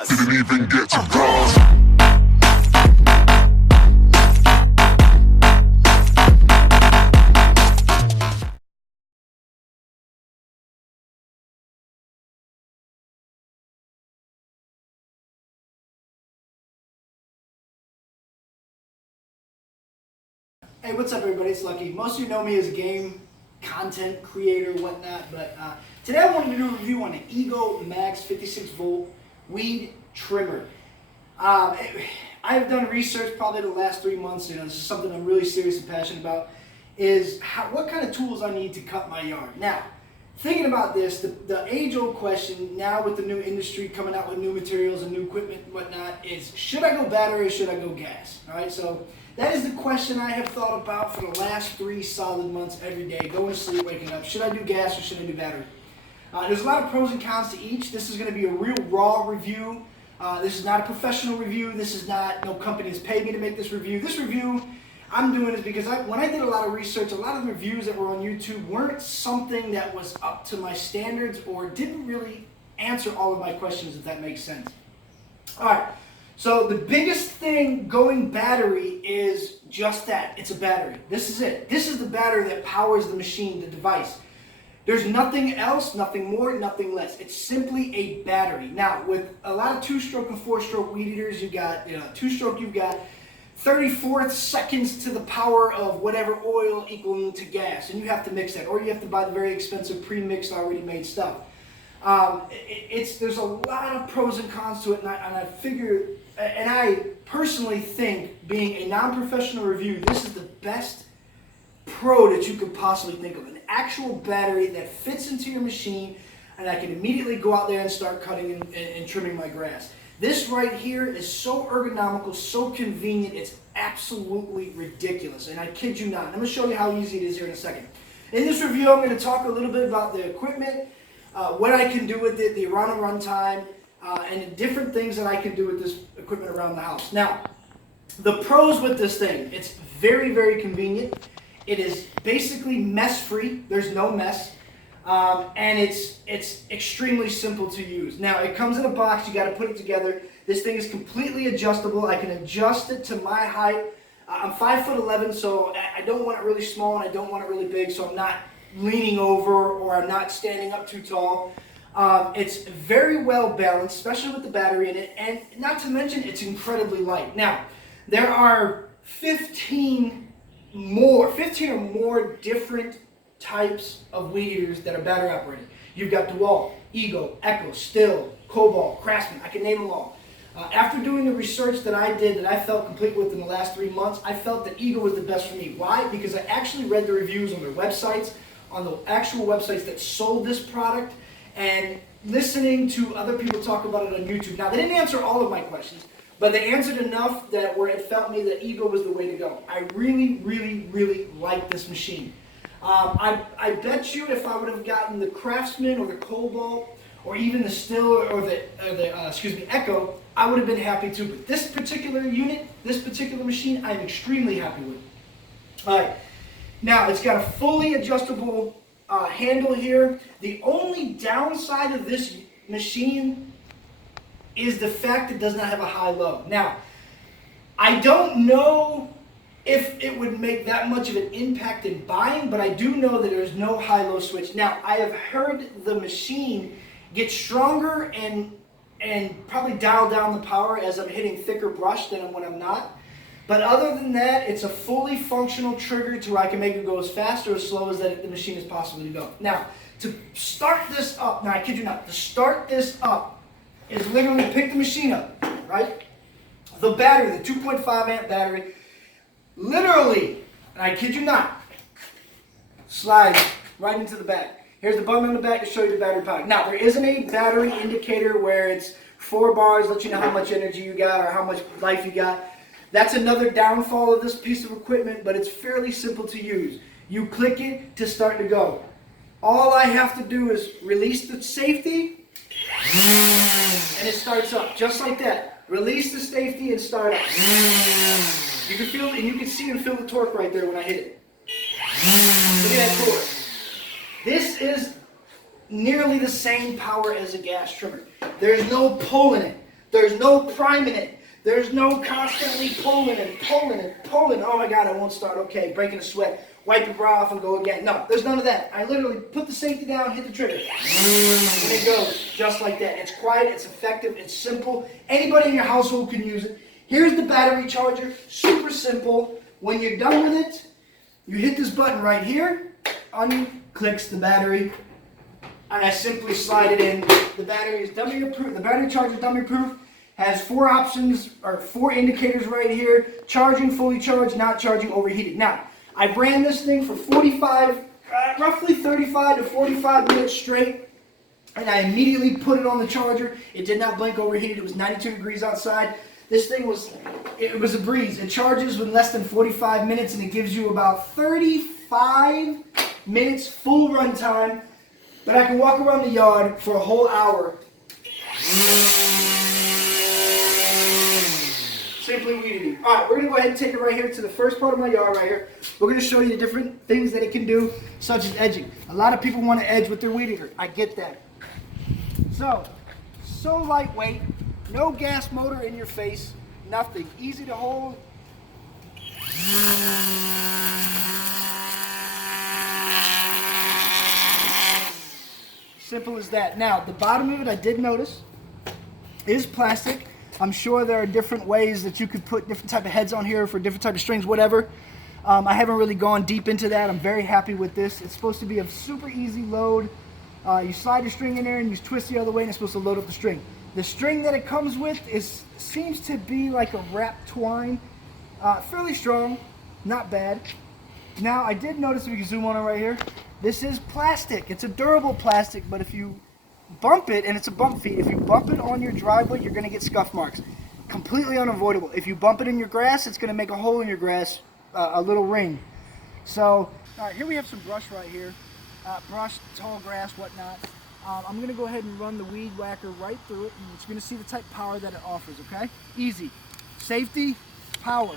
Didn't even get to cross. Hey, what's up everybody? It's Lucky. Most of you know me as a game content creator, whatnot, but today I wanted to do a review on an Ego Max 56 volt weed trimmer. I have done research probably the last 3 months. This is something I'm really serious and passionate about, is what kind of tools I need to cut my yard. Now, thinking about this, the age-old question now with the new industry coming out with new materials and new equipment and whatnot is, should I go battery or should I go gas? All right, so that is the question I have thought about for the last 3 solid months every day, going to sleep, waking up. Should I do gas or should I do battery? There's a lot of pros and cons to each. This is going to be a real raw review. This is not a professional review. This is not, no company has paid me to make this review. This review I'm doing is because when I did a lot of research, a lot of the reviews that were on YouTube weren't something that was up to my standards or didn't really answer all of my questions, if that makes sense. All right. So the biggest thing going battery is just that. It's a battery. This is it. This is the battery that powers the machine, the device. There's nothing else, nothing more, nothing less. It's simply a battery. Now, with a lot of 2-stroke and 4-stroke weed eaters, you got 2-stroke, you've got 34th seconds to the power of whatever oil equaling to gas, and you have to mix that, or you have to buy the very expensive pre-mixed, already made stuff. There's a lot of pros and cons to it, and I figure, and I personally think, being a non-professional review, this is the best pro that you could possibly think of. An actual battery that fits into your machine, and I can immediately go out there and start cutting and trimming my grass. This right here is so ergonomical, so convenient, it's absolutely ridiculous, and I kid you not. I'm going to show you how easy it is here in a second. In this review, I'm going to talk a little bit about the equipment, what I can do with it, the amount of runtime, and the different things that I can do with this equipment around the house. Now, the pros with this thing, it's very, very convenient. It is basically mess-free. There's no mess. And it's extremely simple to use. Now, it comes in a box. You got to put it together. This thing is completely adjustable. I can adjust it to my height. I'm 5'11", so I don't want it really small and I don't want it really big, so I'm not leaning over or I'm not standing up too tall. It's very well balanced, especially with the battery in it, and not to mention it's incredibly light. Now, there are 15 or more different types of weed eaters that are battery operated. You've got DeWalt, Ego, Echo, Still, Cobalt, Craftsman, I can name them all. After doing the research that I did, that I felt complete with in the last 3 months, I felt that Ego was the best for me. Why? Because I actually read the reviews on their websites, on the actual websites that sold this product, and listening to other people talk about it on YouTube. Now, they didn't answer all of my questions, but they answered enough that where it felt me that Ego was the way to go. I really, really, really like this machine. I bet you if I would have gotten the Craftsman or the Cobalt or even the Still or the Echo, I would have been happy too. But this particular unit, this particular machine, I'm extremely happy with. All right. Now, it's got a fully adjustable handle here. The only downside of this machine is the fact it does not have a high-low. Now, I don't know if it would make that much of an impact in buying, but I do know that there's no high-low switch. Now, I have heard the machine get stronger and probably dial down the power as I'm hitting thicker brush than when I'm not. But other than that, it's a fully functional trigger to where I can make it go as fast or as slow as the machine is possible to go. Now, to start this up, now I kid you not, to start this up is literally pick the machine up, right? The battery, the 2.5 amp battery, literally, and I kid you not, slides right into the back. Here's the button on the back to show you the battery power. Now, there isn't a battery indicator where it's 4 bars, let you know how much energy you got or how much life you got. That's another downfall of this piece of equipment, but it's fairly simple to use. You click it to start to go. All I have to do is release the safety, and it starts up, just like that. Release the safety and start up. You can feel, and you can see and feel the torque right there when I hit it. Look at that torque. This is nearly the same power as a gas trimmer. There's no pull in it. There's no priming it. There's no constantly pulling and pulling and pulling. Oh my God, I won't start. Okay, breaking a sweat. Wipe your bra off and go again. No, there's none of that. I literally put the safety down, hit the trigger. And it goes just like that. It's quiet, it's effective, it's simple. Anybody in your household can use it. Here's the battery charger. Super simple. When you're done with it, you hit this button right here. Unclicks the battery. And I simply slide it in. The battery is dummy approved. The battery charger is dummy proof. Has 4 options, or 4 indicators right here. Charging, fully charged, not charging, overheated. Now, I ran this thing for roughly 35 to 45 minutes straight, and I immediately put it on the charger. It did not blink overheated. It was 92 degrees outside. This thing was a breeze. It charges in less than 45 minutes, and it gives you about 35 minutes full run time, but I can walk around the yard for a whole hour. Simply weed eating. All right, we're going to go ahead and take it right here to the first part of my yard right here. We're going to show you the different things that it can do, such as edging. A lot of people want to edge with their weed eater. I get that. So lightweight, no gas motor in your face, nothing. Easy to hold. Simple as that. Now, the bottom of it, I did notice, is plastic. I'm sure there are different ways that you could put different type of heads on here for different type of strings, whatever. I haven't really gone deep into that. I'm very happy with this. It's supposed to be a super easy load. You slide the string in there and you twist the other way and it's supposed to load up the string. The string that it comes with seems to be like a wrapped twine. Fairly strong, not bad. Now, I did notice, if you can zoom on it right here, this is plastic. It's a durable plastic, but if you bump it, and it's a bump feed, if you bump it on your driveway, you're going to get scuff marks. Completely unavoidable. If you bump it in your grass, it's going to make a hole in your grass, a little ring. So, all right, here we have some brush right here. Brush, tall grass, whatnot. I'm going to go ahead and run the weed whacker right through it, and you're going to see the type of power that it offers, okay? Easy. Safety, power.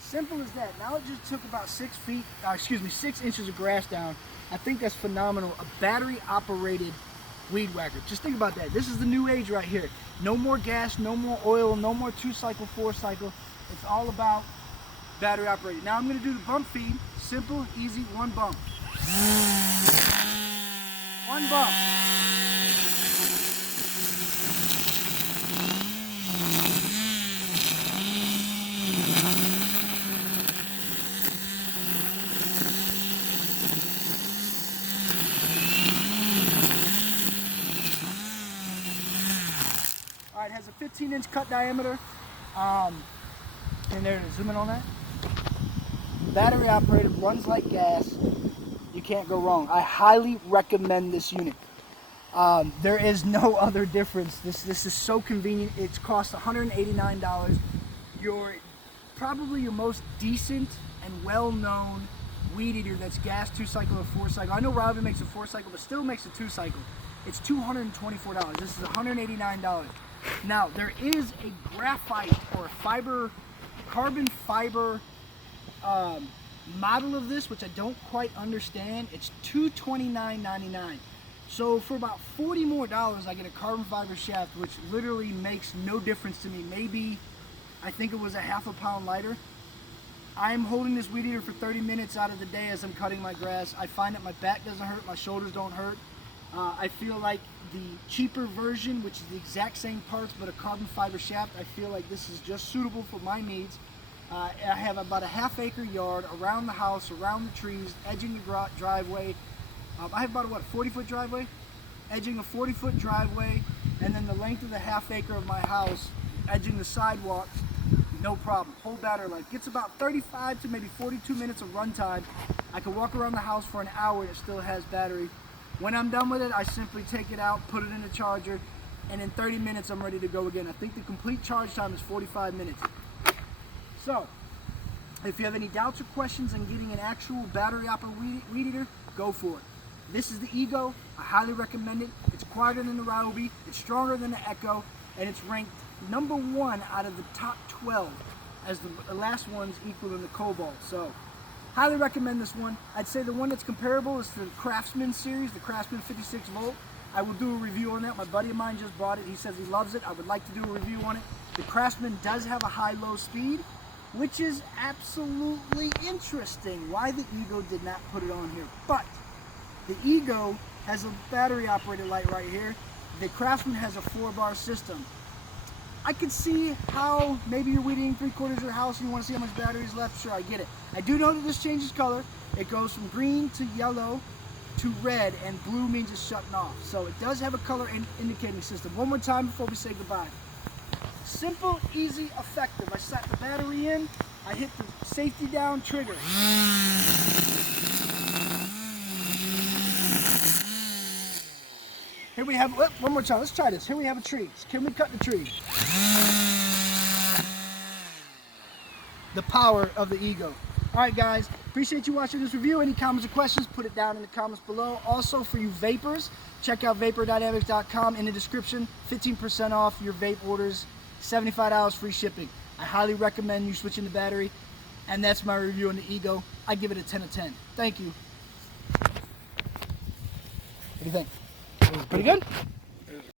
Simple as that. Now it just took about 6 inches of grass down. I think that's phenomenal. A battery operated weed whacker. Just think about that. This is the new age right here. No more gas, no more oil, no more 2-cycle, 4-cycle. It's all about battery operated. Now I'm going to do the bump feed. Simple, easy, 1 bump. 1 bump. It has a 15-inch cut diameter, and there it is. Zoom in on that. Battery operated, runs like gas. You can't go wrong. I highly recommend this unit. There is no other difference. This is so convenient. It costs $189. Probably your most decent and well-known weed eater that's gas, 2-cycle, or 4-cycle. I know Robin makes a 4-cycle, but still makes a 2-cycle. It's $224. This is $189. Now, there is a graphite or carbon fiber model of this, which I don't quite understand. It's $229.99. So for about $40 more, I get a carbon fiber shaft, which literally makes no difference to me. Maybe, I think it was a ½ pound lighter. I'm holding this weed eater for 30 minutes out of the day as I'm cutting my grass. I find that my back doesn't hurt, my shoulders don't hurt. I feel like the cheaper version, which is the exact same parts but a carbon fiber shaft, I feel like this is just suitable for my needs. I have about a ½ acre yard around the house, around the trees, edging the driveway. I have about a 40-foot driveway, edging a 40-foot driveway, and then the length of the ½ acre of my house, edging the sidewalks, no problem. Whole battery life. Gets about 35 to maybe 42 minutes of run time. I can walk around the house for an hour and it still has battery. When I'm done with it, I simply take it out, put it in the charger, and in 30 minutes I'm ready to go again. I think the complete charge time is 45 minutes. So, if you have any doubts or questions on getting an actual battery-operated weed eater, go for it. This is the Ego. I highly recommend it. It's quieter than the Ryobi, it's stronger than the Echo, and it's ranked #1 out of the top 12, as the last one's equal in the Cobalt. So, highly recommend this one. I'd say the one that's comparable is the Craftsman series, the Craftsman 56 volt. I will do a review on that. My buddy of mine just bought it. He says he loves it. I would like to do a review on it. The Craftsman does have a high-low speed, which is absolutely interesting. Why the Ego did not put it on here. But the Ego has a battery-operated light right here. The Craftsman has a 4-bar system. I could see how maybe you're weeding 3/4 of your house and you want to see how much battery is left. Sure, I get it. I do know that this changes color. It goes from green to yellow to red, and blue means it's shutting off. So it does have a color indicating system. One more time before we say goodbye. Simple, easy, effective. I set the battery in, I hit the safety down trigger. Here we have, one more time, let's try this. Here we have a tree. Can we cut the tree? The power of the Ego. All right, guys, appreciate you watching this review. Any comments or questions, put it down in the comments below. Also, for you vapors, check out vapordynamics.com. In the description, 15% off your vape orders, $75 free shipping. I highly recommend you switching the battery, and that's my review on the Ego. I give it a 10 of 10. Thank you. What do you think? Pretty good?